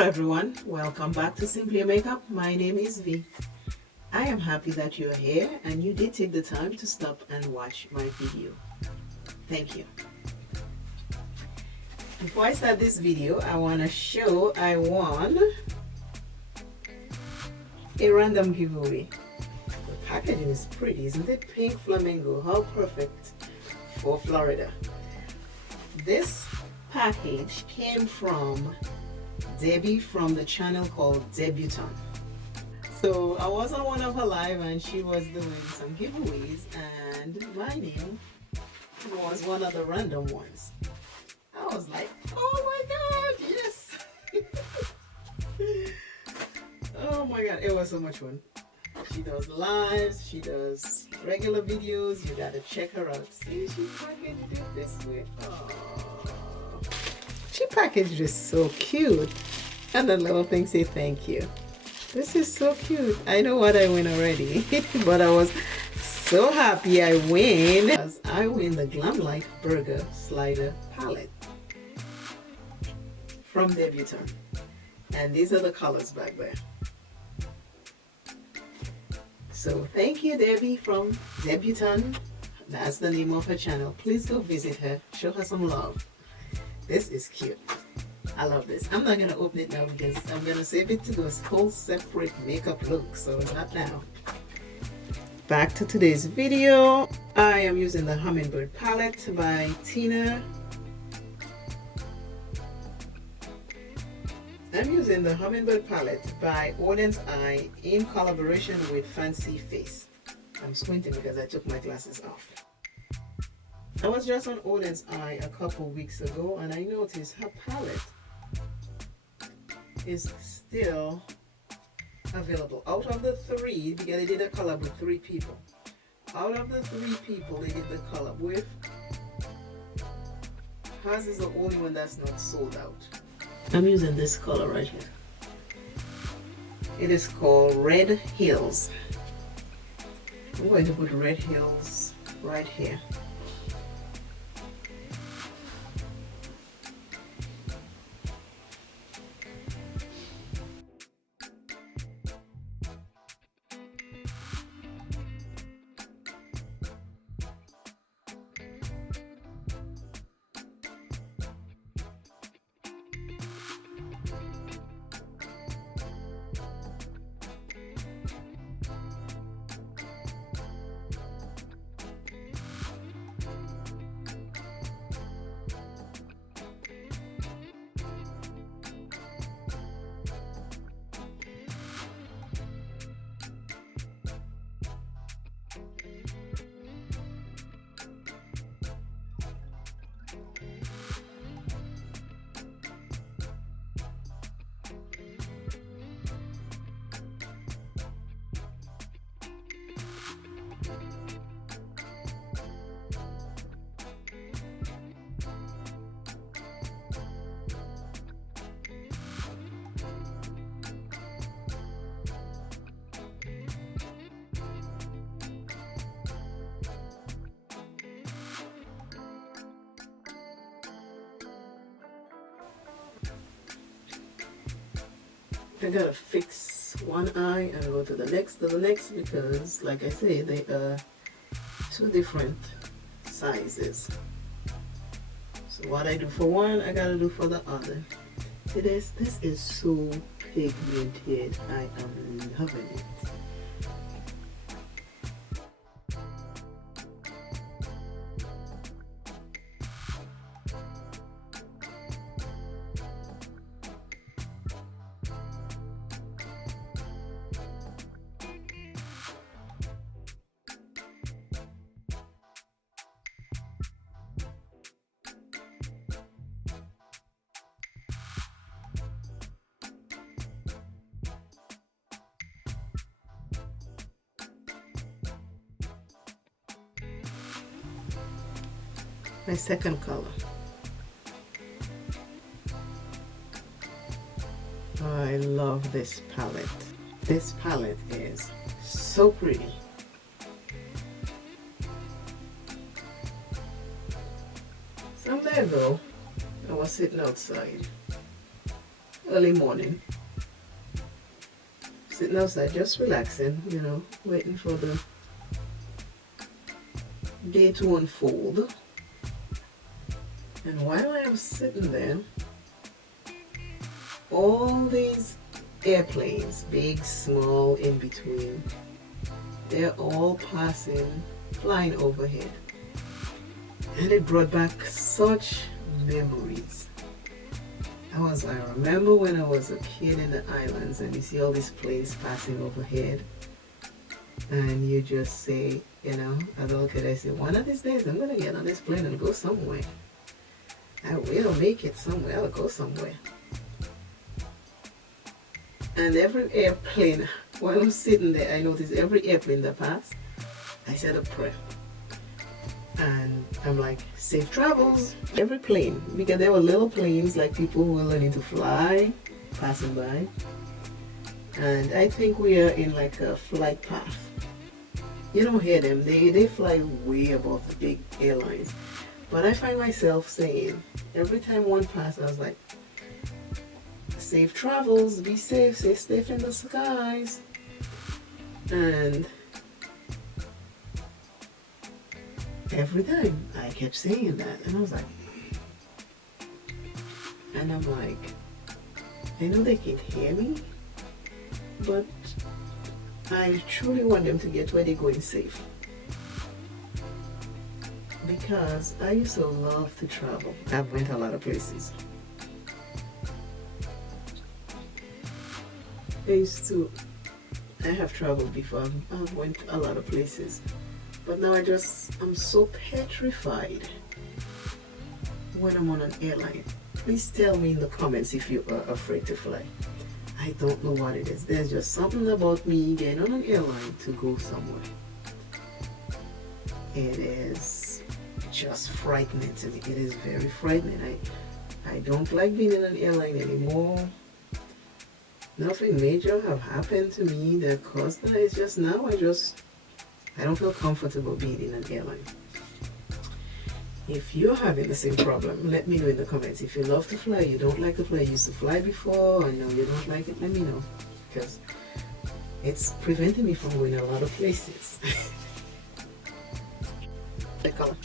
Hello everyone, welcome back to Simply Makeup. My name is V. I am happy that you're here and you did take the time to stop and watch my video. Thank you. Before I start this video, I want to show I won a random giveaway. The packaging is pretty, isn't it? Pink flamingo, how perfect for Florida. This package came from Debbie from the channel called Debutante. So I was on one of her live and she was doing some giveaways and my name was one of the random ones. I was like, oh my god, yes. Oh my god, it was so much fun. She does lives, she does regular videos. You gotta check her out. See, she packaged it this way. Aww. She packaged this so cute. And the little thing say thank you. This is so cute. I know what I win already. But I was so happy I win. Because I win the Glamlight Burger Slider Palette from Debutante. And these are the colors back there. So thank you, Debbie from Debutante. That's the name of her channel. Please go visit her. Show her some love. This is cute. I love this. I'm not going to open it now because I'm going to save it to go whole separate makeup look. So not now. Back to today's video. I am using the Hummingbird palette by Tina. I'm using the Hummingbird palette by Oden'S in collaboration with Fancy Face. I'm squinting because I took my glasses off. I was just on Oden'S a couple weeks ago and I noticed her palette is still available. Out of the three, because they did a collab with 3 people. Out of the 3 people they did the collab with, hers is the only one that's not sold out. I'm using this color right here. It is called Red Hills. I'm going to put Red Hills right here. I gotta fix one eye and go to the next because like I say they are 2 different sizes. So what I do for one I gotta do for the other. See this is so pigmented. I am loving it. My second color. I love this palette. This palette is so pretty. Some day ago, I was sitting outside early morning, sitting outside just relaxing, you know, waiting for the day to unfold. And while I was sitting there, all these airplanes, big, small, in between, they're all passing, flying overhead. And it brought back such memories. I remember when I was a kid in the islands and you see all these planes passing overhead, and you just say, you know, as a little kid, I say, one of these days I'm going to get on this plane and go somewhere. I will make it somewhere, I'll go somewhere. And every airplane, while I'm sitting there, I notice every airplane that passed, I said a prayer. And I'm like, safe travels. Every plane, because there were little planes like people who were learning to fly, passing by. And I think we are in like a flight path. You don't hear them, they fly way above the big airlines. But I find myself saying, every time one passes, I was like, safe travels, be safe, stay safe in the skies. And every time I kept saying that, and I was like, and I'm like, I know they can't hear me, but I truly want them to get where they're going safe. Because I used to love to travel. I've went a lot of places. I have traveled before. I've went a lot of places. But now I'm so petrified when I'm on an airline. Please tell me in the comments if you are afraid to fly. I don't know what it is. There's just something about me getting on an airline to go somewhere. It is just frightening to me. It is very frightening. I don't like being in an airline anymore. Nothing major have happened to me that caused that. It's just now I don't feel comfortable being in an airline. If you're having the same problem, let me know in the comments. If you love to fly, you don't like to fly, you used to fly before, I know you don't like it, let me know. Because it's preventing me from going a lot of places. The color.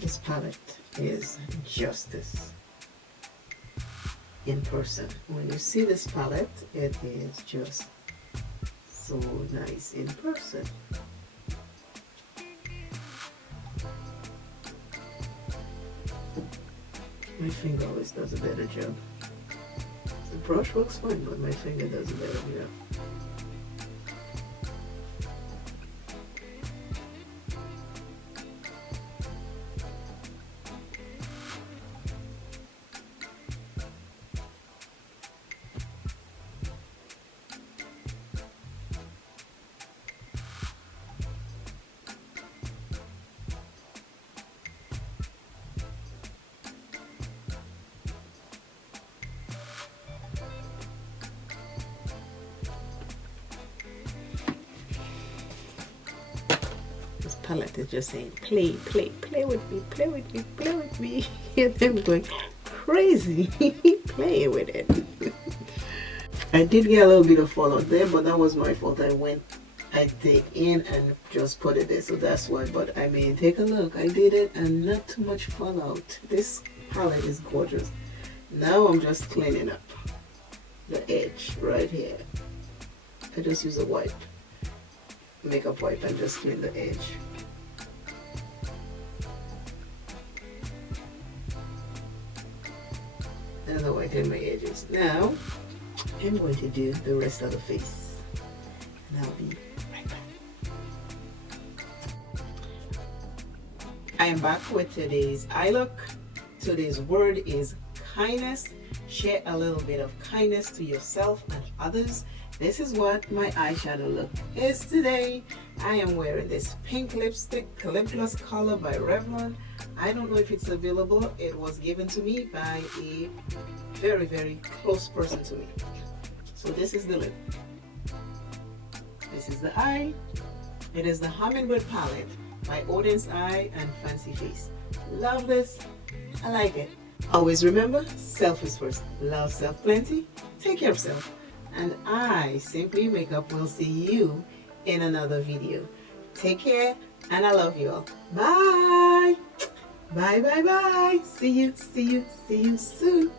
This palette is justice in person. When you see this palette, it is just so nice in person. My finger always does a better job. The brush works fine, but my finger does a better job. Palette is just saying play, play, play with me, play with me, play with me. And I'm going crazy playing with it. I did get a little bit of fallout there, but that was my fault. I take in and just put it there, so that's why. But I mean, take a look, I did it and not too much fallout. This palette is gorgeous. Now I'm just cleaning up the edge right here. I just use a wipe, makeup wipe, and just clean the edge. and the white in my edges. Now, I'm going to do the rest of the face. And I'll be right back. I am back with today's eye look. Today's word is kindness. Share a little bit of kindness to yourself and others. This is what my eyeshadow look is today. I am wearing this pink lipstick, lip gloss color by Revlon. I don't know if it's available. It was given to me by a very, very close person to me. So this is the lip. This is the eye. It is the Hummingbird palette by Oden'S Eye and Fancy Face. Love this. I like it. Always remember, self is first. Love self plenty. Take care of self. And I, Simply Makeup, will see you in another video. Take care, and I love you all. Bye. Bye, bye, bye. See you soon.